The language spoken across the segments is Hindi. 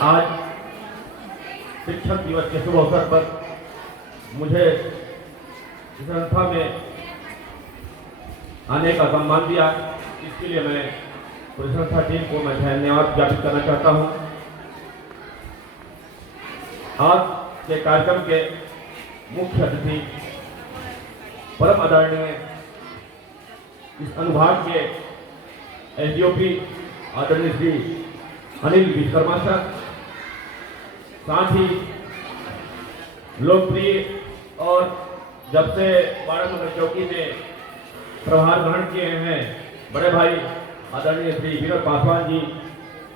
आज शिक्षक दिवस के शुभ अवसर पर मुझे इस संस्था में आने का सम्मान दिया, इसके लिए मैं पूरी संस्था टीम को मैं धन्यवाद ज्ञापित करना चाहता हूँ। आज के कार्यक्रम के मुख्य अतिथि परम आदरणीय इस अनुभाग के एसडीओपी आदरणीय श्री अनिल विश्वकर्मा सर, साथ ही लोकप्रिय और जब से 12 नंबर चौकी में प्रभार ग्रहण किए हैं बड़े भाई आदरणीय श्री विनोद पासवान जी,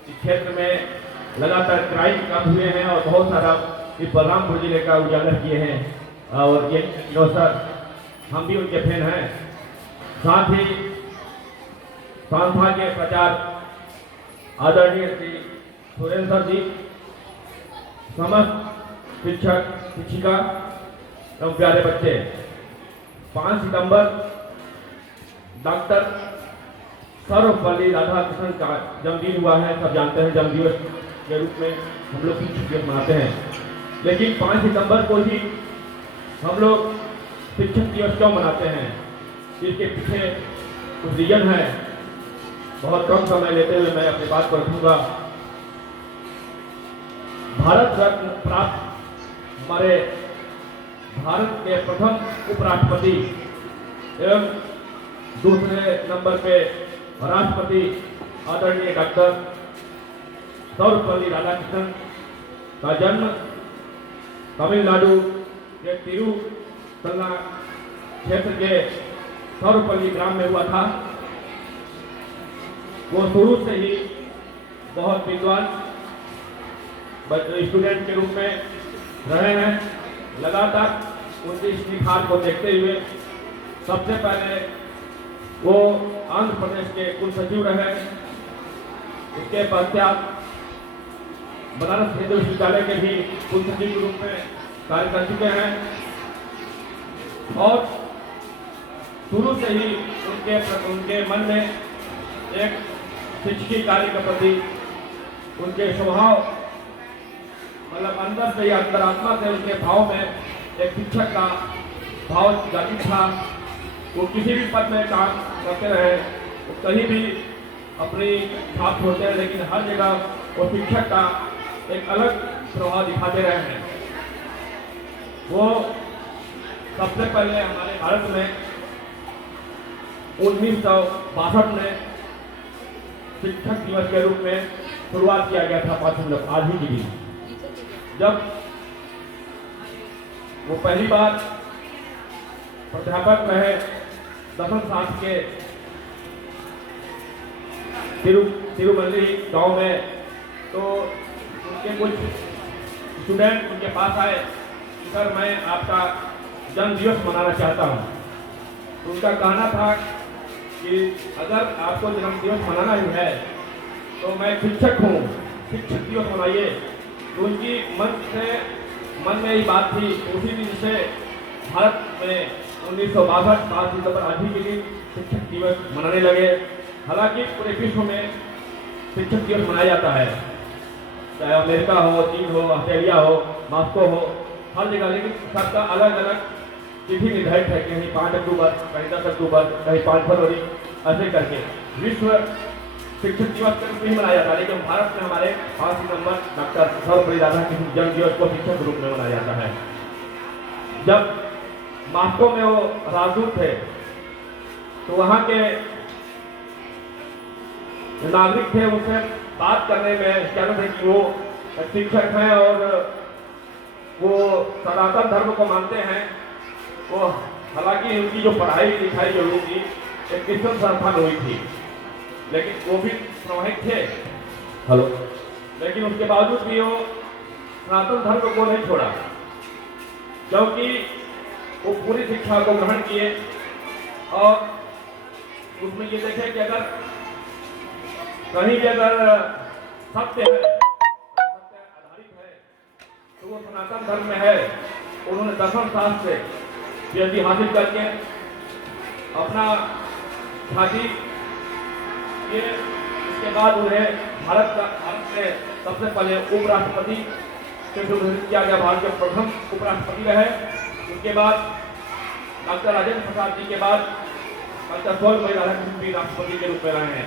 इस क्षेत्र में लगातार क्राइम कम हुए हैं और बहुत सारा इस बलरामपुर जिले का उजागर किए हैं और ये विनोद सर हम भी उनके फैन हैं। साथ ही संस्था के प्रचार आदरणीय श्री सुरेंद्र सर जी, समस्त शिक्षक शिक्षिका एवं प्यारे बच्चे, 5 सितंबर डॉक्टर सर्वपल्ली राधाकृष्णन का जन्मदिन हुआ है। सब जानते हैं जन्मदिवस के रूप में हम लोग शिक्षक दिवस मनाते हैं, लेकिन 5 सितंबर को ही हम लोग शिक्षक दिवस क्यों मनाते हैं, इसके पीछे कुछ रीजन है। बहुत कम समय लेते हुए मैं अपनी बात को रखूंगा। भारत रत्न प्राप्त हमारे भारत के प्रथम उपराष्ट्रपति एवं दूसरे नंबर पे राष्ट्रपति आदरणीय डॉक्टर सर्वपल्ली राधाकृष्णन का जन्म तमिलनाडु के तिरुतला क्षेत्र के सर्वपल्ली ग्राम में हुआ था। वो शुरू से ही बहुत विद्वान स्टूडेंट के रूप में रहे हैं। लगातार उनकी इस निखार को देखते हुए सबसे पहले वो आंध्र प्रदेश के कुल सचिव रहे, उसके पश्चात बनारस हिंदू विश्वविद्यालय के भी कुल सचिव के रूप में कार्य कर चुके हैं और शुरू से ही उनके मन में एक शिक्षकी कार्य के प्रति उनके स्वभाव मतलब अंदर से या अंतरात्मा से उनके भाव में एक शिक्षक का भाव जागृत था। वो किसी भी पद में काम करते रहे, वो कहीं भी अपनी छाप छोड़ते रहे, लेकिन हर जगह वो शिक्षक का एक अलग प्रभाव दिखाते रहे हैं। वो सबसे पहले हमारे भारत में 1962 में शिक्षक दिवस के रूप में शुरुआत किया गया था 5 सितंबर आज ही के दिन, जब वो पहली बार प्राध्यापक रहे दसम शास्त्र के तिरुमल्ली गांव में। तो उनके कुछ स्टूडेंट उनके पास आए, सर मैं आपका जन्म दिवस मनाना चाहता हूँ। तो उनका कहना था कि अगर आपको जन्म दिवस मनाना ही है तो मैं शिक्षक हूँ, शिक्षक दिवस मनाइए। तो उनकी मन में ये बात थी। उसी दिन से भारत में 1962 5 सितंबर आज ही के दिन शिक्षक दिवस मनाने लगे। हालांकि पूरे विश्व में शिक्षक दिवस मनाया जाता है, चाहे अमेरिका हो, चीन हो, ऑस्ट्रेलिया हो, मॉस्को हो, हर जगह, लेकिन सबका अलग अलग तिथि निर्धारित है। कहीं 5 अक्टूबर, कहीं 10 अक्टूबर, कहीं 5 फरवरी, ऐसे करके विश्व शिक्षक दिवस के रूप में मनाया जाता है। लेकिन भारत में हमारे 5 सितंबर डॉक्टर सर्वपल्ली राधाकृष्णन जन्म दिवस को शिक्षक के रूप में मनाया जाता है। जब मॉस्को में वो राजदूत थे तो वहाँ के नागरिक थे, उनसे बात करने में कहना था कि वो शिक्षक हैं और वो सनातन धर्म को मानते हैं। वो हालांकि उनकी जो पढ़ाई लिखाई जो हुई थी एक क्रिश्चियन संस्था में हुई थी, लेकिन वो भी प्रवाहित थे हेलो, लेकिन उसके बावजूद भी वो सनातन धर्म को नहीं छोड़ा, क्योंकि वो पूरी शिक्षा को ग्रहण किए और उसमें ये देखे कि अगर कहीं भी अगर सत्य है, सत्य आधारित है, तो वो सनातन धर्म में है। उन्होंने दसम शास्त्र से पीएचडी हासिल करके अपना छाती किए। इसके बाद उन्हें भारत में सबसे पहले उपराष्ट्रपति से सुनिश्चित किया गया, भारत के प्रथम उपराष्ट्रपति रहे। उसके बाद डॉक्टर राजेंद्र प्रसाद जी के बाद डॉक्टर सर्वपल्ली राधाकृष्णन भी राष्ट्रपति के रूप में रहे हैं।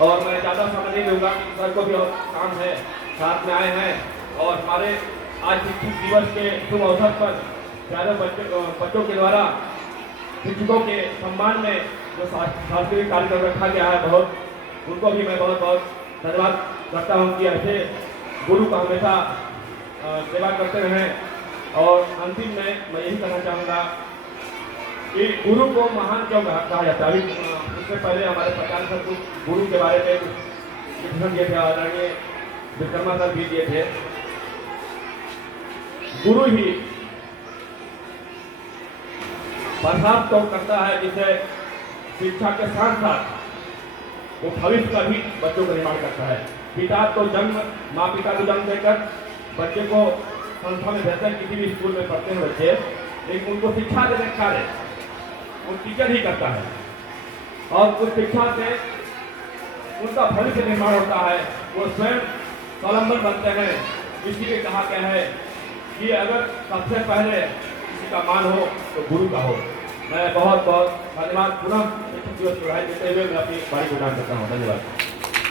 और मैं ज़्यादा समय नहीं लूँगा कि सर को भी और काम है, साथ में आए हैं। और हमारे आज शिक्षक दिवस के शुभ अवसर पर प्यारे बच्चों के द्वारा शिक्षकों के सम्मान में जो सांस्कृतिक कार्यक्रम रखा गया है, बहुत उनको भी मैं बहुत बहुत धन्यवाद करता हूँ कि ऐसे गुरु का हमेशा सेवा करते रहें। और अंतिम में मैं यही कहना चाहूँगा कि गुरु को महान क्यों कहा जाता है। अभी उससे पहले हमारे प्रचार सर कुछ गुरु के बारे में कुछ दिए थे, आदरणीय विश्वकर्मा सर भी दिए थे। गुरु ही बर्दाश्त तो करता है, जिसे शिक्षा के साथ साथ वो भविष्य का भी बच्चों का निर्माण करता है। पिता तो माँ पिता को जन्म देकर बच्चे को संस्था में भेजते हैं, किसी भी स्कूल में पढ़ते हैं बच्चे, लेकिन उनको शिक्षा देने का कार्य वो टीचर ही करता है। और उस शिक्षा से उनका भविष्य निर्माण होता है, वो स्वयं स्वावलंबन बनते हैं। इसीलिए कहा गया है कि अगर सबसे पहले किसी का मान हो तो गुरु का हो। मैं बहुत बहुत धन्यवाद, पुनः शिक्षक दिवस बधाई देते हुए मैं अपनी बारी प्रदान करता हूँ। धन्यवाद।